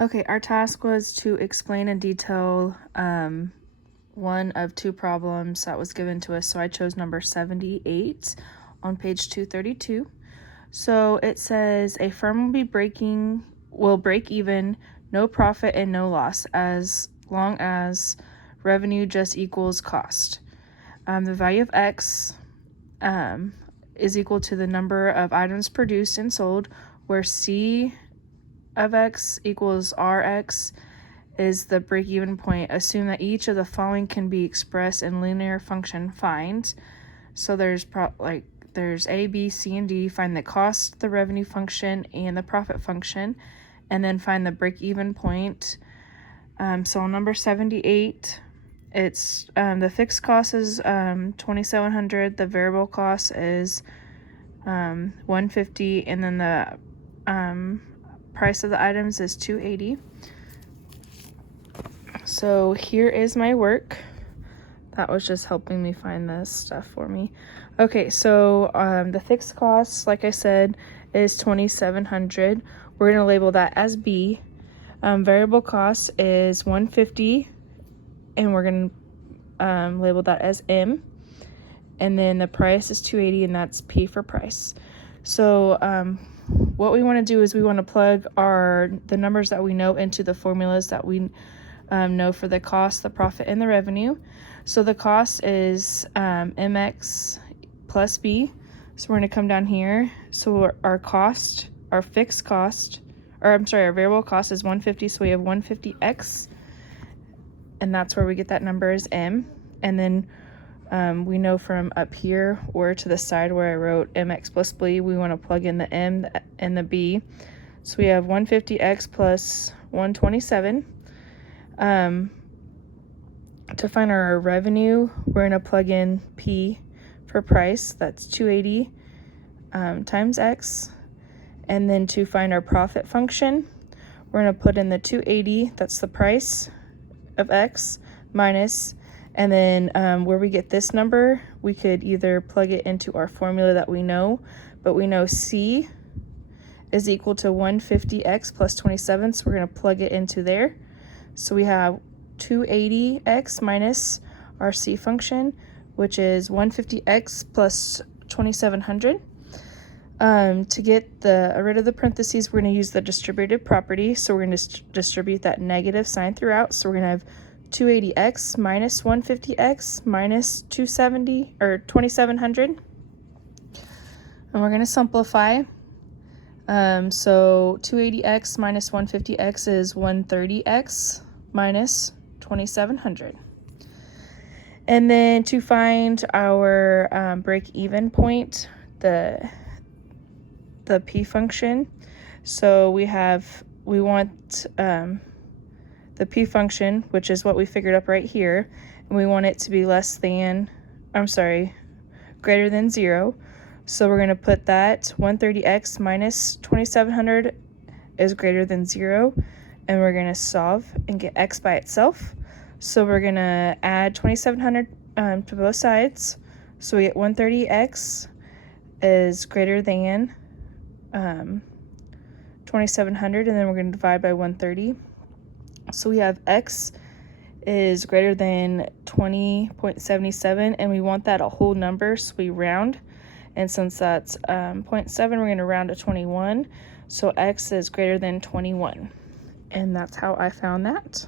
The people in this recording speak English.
Okay, our task was to explain in detail one of two problems that was given to us. So I chose number 78 on page 232. So it says a firm will break even, no profit and no loss, as long as revenue just equals cost. The value of X is equal to the number of items produced and sold, where C of X equals Rx is the break-even point. Assume that each of the following can be expressed in linear function find. So there's A, B, C, and D. Find the cost, the revenue function, and the profit function, and then find the break-even point. So on number 78, it's the fixed cost is $2,700. The variable cost is $150, and then the price of the items is $280. So here is my work. That was just helping me find this stuff for me. Okay, so the fixed cost, like I said, is $2,700. We're going to label that as B. Variable cost is $150, and we're going to label that as M. And then the price is $280, and that's P for price. So what we want to do is we want to plug the numbers that we know into the formulas that we know for the cost, the profit, and the revenue. So the cost is MX plus B. So we're going to come down here. So our variable cost is 150. So we have 150X, and that's where we get that number as M. And then we know from up here or to the side where I wrote MX plus B, we want to plug in the M and the B. So we have 150X plus 127. To find our revenue, we're going to plug in P for price. That's 280 times X. And then to find our profit function, we're going to put in the 280, that's the price of X, minus, and then where we get this number, we could either plug it into our formula that we know, but we know C is equal to 150X plus 27, so we're going to plug it into there. So we have 280X minus our C function, which is 150X plus 2700. To get rid of the parentheses, we're going to use the distributive property. So we're going to distribute that negative sign throughout. So we're going to have 280X minus 150X minus 2700. And we're going to simplify. So 280X minus 150X is 130X minus 2700. And then to find our break-even point, the P function. So we want the P function, which is what we figured up right here, and we want it to be greater than 0. So we're going to put that 130X minus 2700 is greater than 0, and we're going to solve and get X by itself. So we're going to add 2700 to both sides. So we get 130X is greater than 2700, and then we're going to divide by 130. So we have X is greater than 20.77, and we want that a whole number, so we round. And since that's 0.7, we're going to round to 21. So X is greater than 21. And that's how I found that.